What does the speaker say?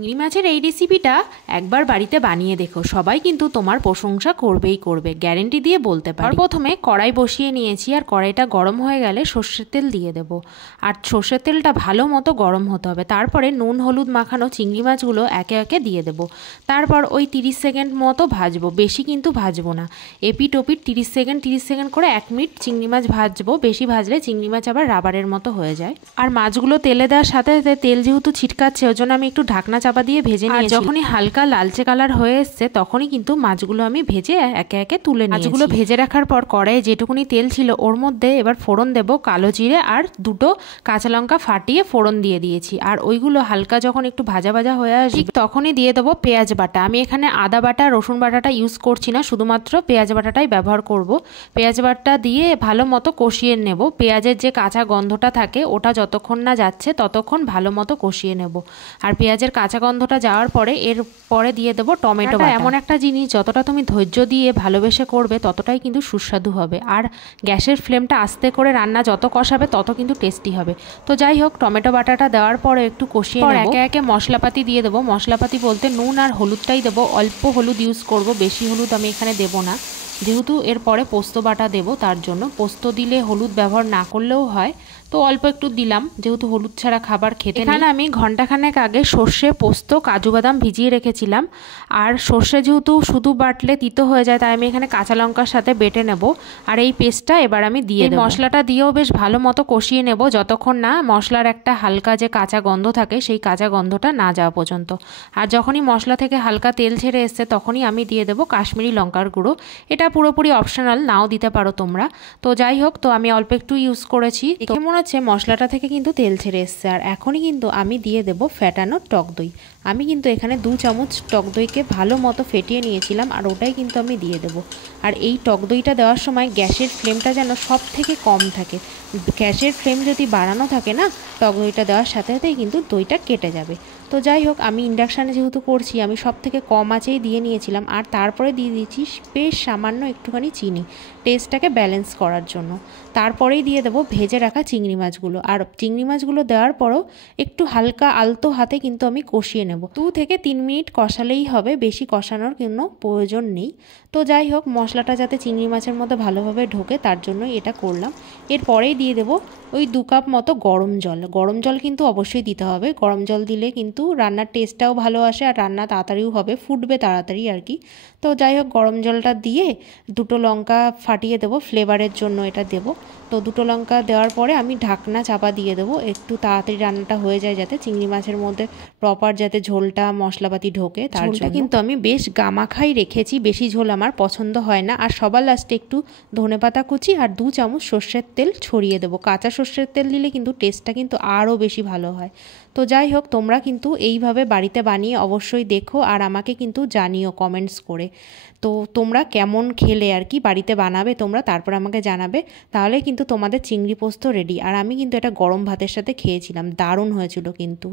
চিংড়ি মাছের এই রেসিপিটা একবার বাড়িতে বানিয়ে দেখো, সবাই কিন্তু তোমার প্রশংসা করবেই করবে, গ্যারেন্টি দিয়ে বলতে পারি। প্রথমে কড়াই বসিয়ে নিয়েছি, আর কড়াইটা গরম হয়ে গেলে সর্ষের তেল দিয়ে দেবো। আর সর্ষের তেলটা ভালো মতো গরম হতে হবে। তারপরে নুন হলুদ মাখানো চিংড়ি মাছগুলো একে একে দিয়ে দেবো। তারপর ওই 30 সেকেন্ড মতো ভাজবো, বেশি কিন্তু ভাজবো না। এপিট ওপিট 30 সেকেন্ড করে 1 মিনিট চিংড়ি মাছ ভাজবো। বেশি ভাজলে চিংড়ি মাছ আবার রাবারের মতো হয়ে যায়। আর মাছগুলো তেলে দেওয়ার সাথে সাথে তেল যেহেতু ছিটকাচ্ছে, ওই জন্য আমি একটু ঢাকনা চাপা দিয়ে ভেজে নিয়ে যখনই হালকা লালচে কালার হয়ে এসছে তখনই কিন্তু মাছগুলো আমি ভেজে একে একে তুলে নিয়েছি। মাছগুলো ভেজে রাখার পর কড়াইয়ে যেটুকুনি তেল ছিল ওর মধ্যে এবার ফোড়ন দেব কালো জিরে আর 2টো কাঁচা লঙ্কা ফাটিয়ে ফোড়ন দিয়ে দিয়েছি। আর ওইগুলো হালকা যখন একটু ভাজা ভাজা হয়ে আসবে তখনই দিয়ে দেবো পেঁয়াজ বাটা। আমি এখানে আদা বাটা রসুন বাটাটা ইউজ করছি না, শুধুমাত্র পেঁয়াজ বাটাটাই ব্যবহার করব। পেঁয়াজ বাটা দিয়ে ভালো মতো কষিয়ে নেব। পেঁয়াজের যে কাঁচা গন্ধটা থাকে ওটা যতক্ষণ না যাচ্ছে ততক্ষণ ভালো মতো কষিয়ে নেব। আর পেঁয়াজের কাঁচা গন্ধটা যাওয়ার পরে এরপরে দিয়ে দেবো টমেটো বাটা। এমন একটা জিনিস যতটা তুমি ধৈর্য দিয়ে ভালোবেসে করবে ততটাই কিন্তু সুস্বাদু হবে। আর গ্যাসের ফ্লেমটা আস্তে করে রান্না যত কষাবে তত কিন্তু টেস্টি হবে। তো যাই হোক, টমেটো বাটাটা দেওয়ার পরে একটু কষিয়ে নেব। একে একে মশলাপাতি দিয়ে দেবো। মশলাপাতি বলতে নুন আর হলুদটাই দেবো। অল্প হলুদ ইউজ করব, বেশি হলুদ আমি এখানে দেবো না, যেহেতু এরপরে পোস্ত বাটা দেবো। তার জন্য পোস্ত দিলে হলুদ ব্যবহার না করলেও হয়, তো অল্প একটু দিলাম, যেহেতু হলুদ ছাড়া খাবার খেতে। এখানে আমি ঘন্টাখানেক আগে সর্ষে পোস্ত কাজু বাদাম ভিজিয়ে রেখেছিলাম। আর সর্ষে যেহেতু শুধু বাটলে তিতো হয়ে যায়, তাই আমি এখানে কাঁচা লঙ্কার সাথে বেটে নেব। আর এই পেস্টটা এবার আমি দিয়ে দেব। মশলাটা দিয়েও বেশ ভালো মতো কষিয়ে নেব যতক্ষণ না মশলার একটা হালকা যে কাঁচা গন্ধ থাকে সেই কাঁচা গন্ধটা না যাওয়া পর্যন্ত। আর যখনই মশলা থেকে হালকা তেল ছেড়ে এসছে তখনই আমি দিয়ে দেবো কাশ্মীরি লঙ্কার গুঁড়ো। এটা পুরোপুরি অপশনাল, নাও দিতে পারো তোমরা। তো যাই হোক, তো আমি অল্প একটু ইউজ করেছি। দেখে মনে হচ্ছে মশলাটা থেকে কিন্তু তেল ছেড়ে এসছে। আর এখনই কিন্তু আমি দিয়ে দেব ফ্যাটানো টক দই। আমি কিন্তু এখানে 2 চামচ টক দইকে ভালো মতো ফেটিয়ে নিয়েছিলাম, আর ওটাই কিন্তু আমি দিয়ে দেব। আর এই টক দইটা দেওয়ার সময় গ্যাসের ফ্লেমটা যেন সব থেকে কম থাকে। গ্যাসের ফ্লেম যদি বাড়ানো থাকে না, টক দইটা দেওয়ার সাথে সাথেই কিন্তু দইটা কেটে যাবে। তো যাই হোক, আমি ইন্ডাকশানে যেহেতু করছি আমি সব থেকে কম আঁচেই দিয়ে নিয়েছিলাম। আর তারপরে দিয়ে দিয়েছি বেশ সামান্য একটুখানি চিনি, টেস্টটাকে ব্যালেন্স করার জন্য। তারপরেই দিয়ে দেবো ভেজে রাখা চিংড়ি মাছগুলো। আর চিংড়ি মাছগুলো দেওয়ার পরও একটু হালকা আলতো হাতে কিন্তু আমি কষিয়ে নেব। 2 থেকে 3 মিনিট কষালেই হবে, বেশি কষানোর কোনো প্রয়োজন নেই। তো যাই হোক, মশলাটা যাতে চিংড়ি মাছের মধ্যে ভালোভাবে ঢোকে তার জন্যই এটা করলাম। এরপরেই দিয়ে দেবো ওই 2 কাপ মতো গরম জল। গরম জল কিন্তু অবশ্যই দিতে হবে। গরম জল দিলে কিন্তু রান্নার টেস্টটাও ভালো আসে আর রান্না তাড়াতাড়িও হবে, ফুটবে তাড়াতাড়ি আর কি। তো যাই হোক, গরম জলটা দিয়ে 2টো লঙ্কা ফাটিয়ে দেবো, ফ্লেভারের জন্য এটা দেবো। তো 2টো লঙ্কা দেওয়ার পরে আমি ঢাকনা চাপা দিয়ে দেবো, একটু তাড়াতাড়ি রান্নাটা হয়ে যায়, যাতে চিংড়ি মাছের মধ্যে প্রপার যাতে ঝোলটা মশলাপাতি ঢোকে। তার জন্য কিন্তু আমি বেশ গামাখাই রেখেছি, বেশি ঝোল আমার পছন্দ হয় না। আর সবার লাস্টে একটু ধনেপাতা কুচি আর 2 চামচ সর্ষের তেল ছড়িয়ে দেবো। কাঁচা সর্ষের তেল দিলে কিন্তু টেস্টটা কিন্তু আরও বেশি ভালো হয়। তো যাই হোক, তোমরা কিন্তু এইভাবে বাড়িতে বানিয়ে অবশ্যই দেখো আর আমাকে কিন্তু জানিও কমেন্টস করে। তো তোমরা কেমন খেলে আর কি, বাড়িতে বানাবে তোমরা, তারপর আমাকে জানাবে। তাহলে কিন্তু তোমাদের চিংড়ি পোস্ত রেডি। আর আমি কিন্তু এটা গরম ভাতের সাথে খেয়েছিলাম, দারুণ হয়েছিল কিন্তু।